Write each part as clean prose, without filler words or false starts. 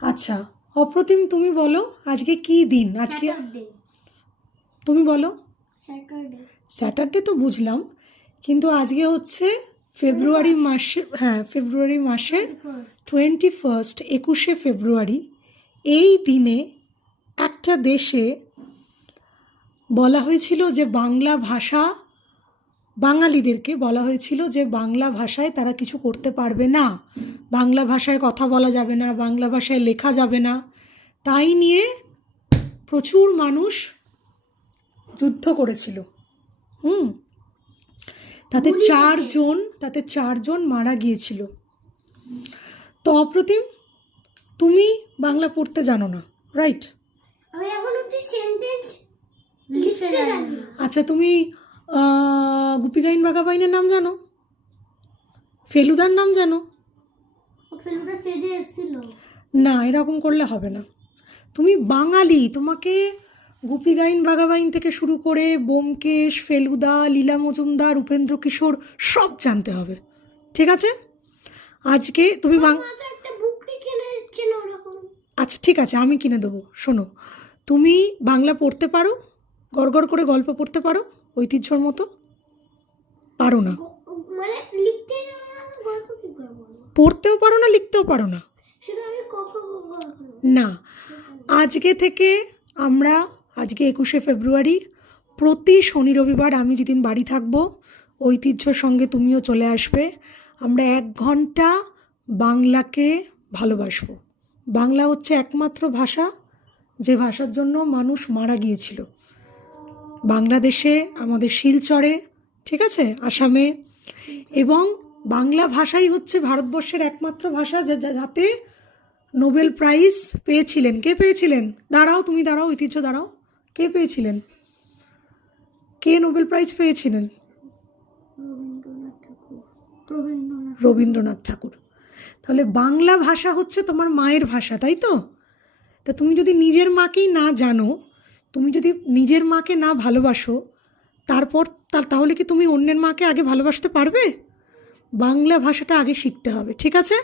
আচ্ছা অপ্রতিম, তুমি বলো আজকে কি দিন? আজকে তুমি বলো। স্যাটারডে তো বুঝলাম, কিন্তু আজকে হচ্ছে ফেব্রুয়ারি মাসে, হ্যাঁ ফেব্রুয়ারি মাসের 21, 21শে ফেব্রুয়ারি। এই দিনে একটা দেশে বলা হয়েছিল যে বাংলা ভাষা, বাঙালিদেরকে বলা হয়েছিল যে বাংলা ভাষায় তারা কিছু করতে পারবে না, বাংলা ভাষায় কথা বলা যাবে না, বাংলা ভাষায় লেখা যাবে না। তাই নিয়ে প্রচুর মানুষ যুদ্ধ করেছিল। তাতে চারজন মারা গিয়েছিল। তো অপ্রতিম, তুমি বাংলা পড়তে জানো না, রাইট? আমি এখন অবধি সেন্টেন্স লিখতে জানি না। আচ্ছা, তুমি গুপিগাইন বাঘাবাইনের নাম জানো? ফেলুদার নাম জানো? ফেলুদা সেজে এসেছিল। না, এরকম করলে হবে না। তুমি বাঙালি, তোমাকে গুপিগাইন বাঘাবাইন থেকে শুরু করে ব্যোমকেশ, ফেলুদা, লীলা মজুমদার, উপেন্দ্র কিশোর সব জানতে হবে, ঠিক আছে? আজকে তুমি একটা বুক কিনে দিচ্ছিল ওরকম। আচ্ছা ঠিক আছে, আমি কিনে দেবো। শোনো, তুমি বাংলা পড়তে পারো? গড়গড় করে গল্প পড়তে পারো ঐতিহ্যর মতো? পারো না? মানে লিখতে গল্প কি করব? পড়তেও পারো না, লিখতেও পারো না? শুধু আমি না, আজকে থেকে আমরা, আজকে 21শে ফেব্রুয়ারি, প্রতি শনি রবিবার আমি যেদিন বাড়ি থাকবো, ঐতিহ্যর সঙ্গে তুমিও চলে আসবে। আমরা 1 ঘন্টা বাংলাকে ভালোবাসবো। বাংলা হচ্ছে একমাত্র ভাষা যে ভাষার জন্য মানুষ মারা গিয়েছিল। বাংলাদেশে, আমাদের শিলচরে, ঠিক আছে, আসামে, এবং বাংলা ভাষাই হচ্ছে ভারতবর্ষের একমাত্র ভাষা যাতে নোবেল প্রাইজ পেয়েছিলেন। কে পেয়েছিলেন? দাঁড়াও, তুমি দাঁড়াও, ঐতিহ্য দাঁড়াও। কে পেয়েছিলেন? কে নোবেল প্রাইজ পেয়েছিলেন? রবীন্দ্রনাথ ঠাকুর। তাহলে বাংলা ভাষা হচ্ছে তোমার মায়ের ভাষা, তাই তো? তা তুমি যদি নিজের মাকেই না জানো, তুমি যদি নিজের মাকে না ভালোবাসো, তারপর তাহলে কি তুমি অন্যের মাকে আগে ভালোবাসতে পারবে? বাংলা ভাষাটা আগে শিখতে হবে, ঠিক আছে?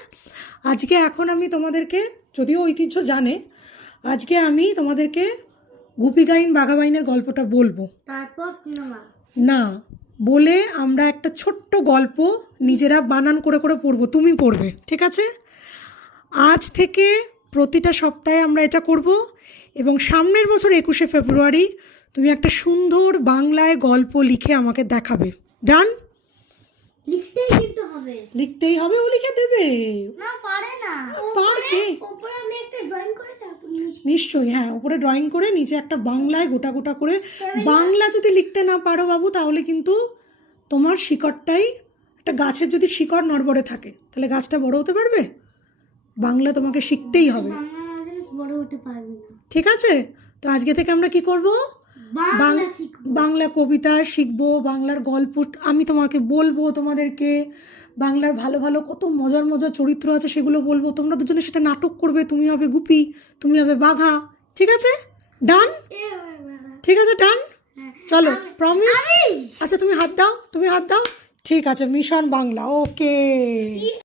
আজকে এখন আমি তোমাদেরকে, যদিও ঐতিহ্য জানে, আজকে আমি তোমাদেরকে গুপিগাইন বাঘাবাইনের গল্পটা বলবো। তারপর সিনেমা না, বলে আমরা একটা ছোট্ট গল্প নিজেরা বানান করে করে পড়বো, তুমি পড়বে, ঠিক আছে? আজ থেকে প্রতিটা সপ্তাহে আমরা এটা করব, এবং সামনের বছর 21শে ফেব্রুয়ারি তুমি একটা সুন্দর বাংলায় গল্প লিখে আমাকে দেখাবে। ডান? লিখতেই হবে। ও লিখে দেবে না? পারে না? পারবে। উপরে আমি একটা ড্রয়িং করে নিশ্চয়ই, হ্যাঁ, উপরে ড্রয়িং করে নিচে একটা বাংলায় গোটা গোটা করে। বাংলা যদি লিখতে না পারো বাবু, তাহলে কিন্তু তোমার শিকড়টাই, একটা গাছের যদি শিকড় নড়বড়ে থাকে তাহলে গাছটা বড় হতে পারবে? বাংলা তোমাকে শিখতেই হবে, বড় হতে পারবে না, ঠিক আছে? তো আজকে থেকে আমরা কি করব? বাংলা কবিতা শিখবো, বাংলার গল্প আমি তোমাকে বলবো, তোমাদেরকে বাংলার ভালো ভালো কত মজার মজার চরিত্র আছে সেগুলো বলবো। তোমরা দুজনে সেটা নাটক করবে, তুমি হবে গুপি, তুমি হবে বাঘা, ঠিক আছে? ডান? ঠিক আছে, ডান। চলো, প্রমিস। আচ্ছা তুমি হাত দাও, তুমি হাত দাও। ঠিক আছে, মিশন বাংলা, ওকে।